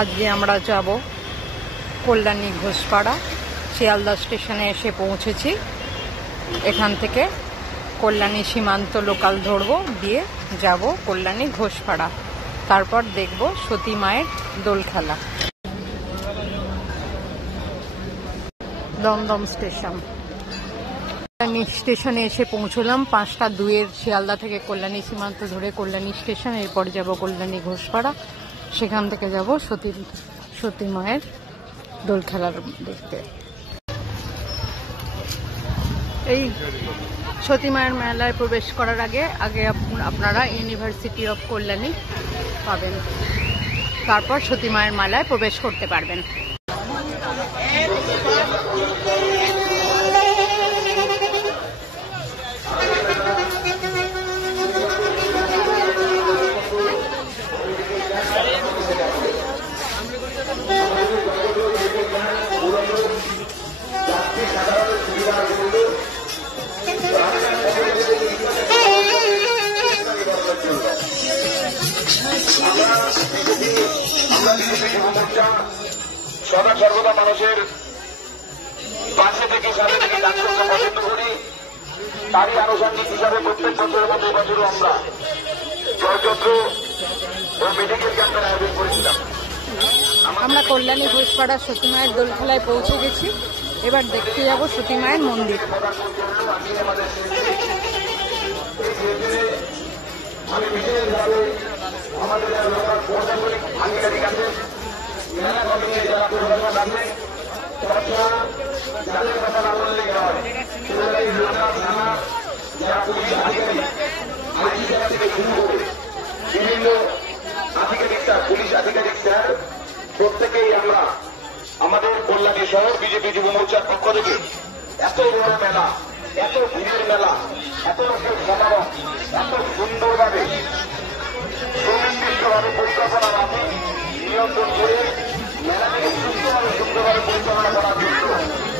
আজকে আমরা যাব কল্যাণী ঘোষপাড়া। শিয়ালদা স্টেশনে এসে পৌঁছেছি। এখান থেকে কল্যাণী সীমান্ত লোকাল ধরবো, দিয়ে যাব কল্যাণী ঘোষপাড়া। তারপর দেখব সতী মায়ের দোল খেলা। দমদম স্টেশন। কল্যাণী স্টেশনে এসে পৌঁছলাম 5টা 2 শিয়ালদা থেকে কল্যাণী সীমান্ত ধরে কল্যাণী স্টেশন। এরপর যাব কল্যাণী ঘোষপাড়া, সেখান থেকে যাব সতী মায়ের দোল খেলা দেখতে। এই সতী মায়ের মেলায় প্রবেশ করার আগে আপনারা ইউনিভার্সিটি অফ কল্যাণী পাবেন, তারপর সতী মায়ের মেলায় প্রবেশ করতে পারবেন। সদা সর্বদা মানুষের পাশে থেকে সাথে থেকে কাজ করতে পছন্দ করি। তারই আনুষঙ্গিক হিসাবে প্রত্যেক বছরের মতো এবছরও আমরা জয়যন্ত্র ও মেডিকেল ক্যাম্পের আয়োজন করেছিলাম। আমরা কল্যাণী ঘোষপাড়া সতী মায়ের দোল খেলায় পৌঁছে গেছি। এবার দেখতে যাব সতী মায়ের মন্দির। আমি বিশেষভাবে আমাদের যারা লোকাল প্রশাসনিক আধিকারিক আছে, মেলা কমিটির যারা প্রশাসক আছে, তাছাড়া যাদের কথা না বললে হয়, এই লোকাল থানা যারা পুলিশ আধিকারিক, আইজি থেকে শুরু করে বিভিন্ন আধিকারিক স্যার, পুলিশ আধিকারিক স্যার, প্রত্যেকেই আমরা আমাদের কল্যাণী শহর বিজেপি যুব মোর্চার পক্ষ থেকে এত বড় মেলা, এত ভিড়ের মেলা, এত লোকের সমাগম, এত সুন্দরভাবে সুনির্দিষ্টভাবে পরিকল্পনা মাফিক নিয়ন্ত্রণ করে মেলাকে সুন্দরভাবে পরিচালনা করার জন্য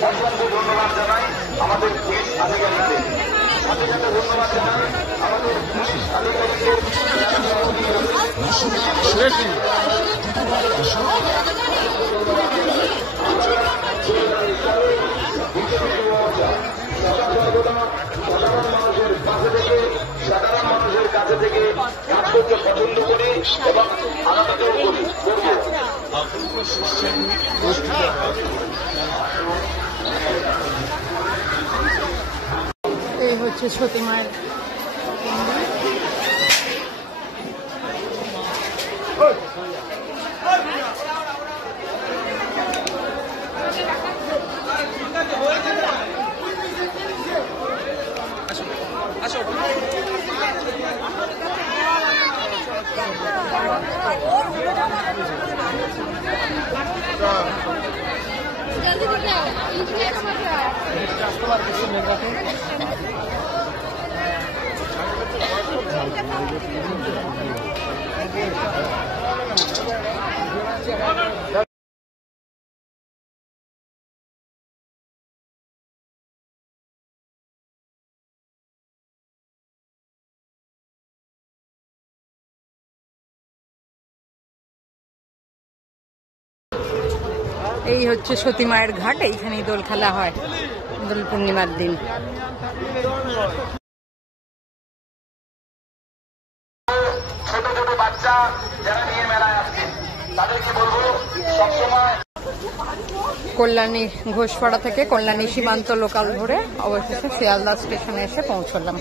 অসংখ্য ধন্যবাদ জানাই আমাদের পুলিশ আধিকারিকদের। সাথে সাথে ধন্যবাদ জানাই আমাদের পুলিশ আধিকারিকদের। সাধারণ মানুষের কাছে থেকে কাজ করতে পছন্দ করি এবং আলাদাতেও করি। এই হচ্ছে সতী মায়ের এই হচ্ছে সতী মায়ের ঘাট। এইখানেই দোল খেলা হয় দোল পূর্ণিমার দিন। ছোট ছোট বাচ্চা যারা নিয়ে মেলায় আসছেন তাদেরকে বলবো সবসময় কল্যাণী ঘোষপাড়া থেকে কল্যাণী সীমান্ত লোকাল ধরে অবশেষে শিয়ালদা স্টেশনে এসে পৌঁছলাম।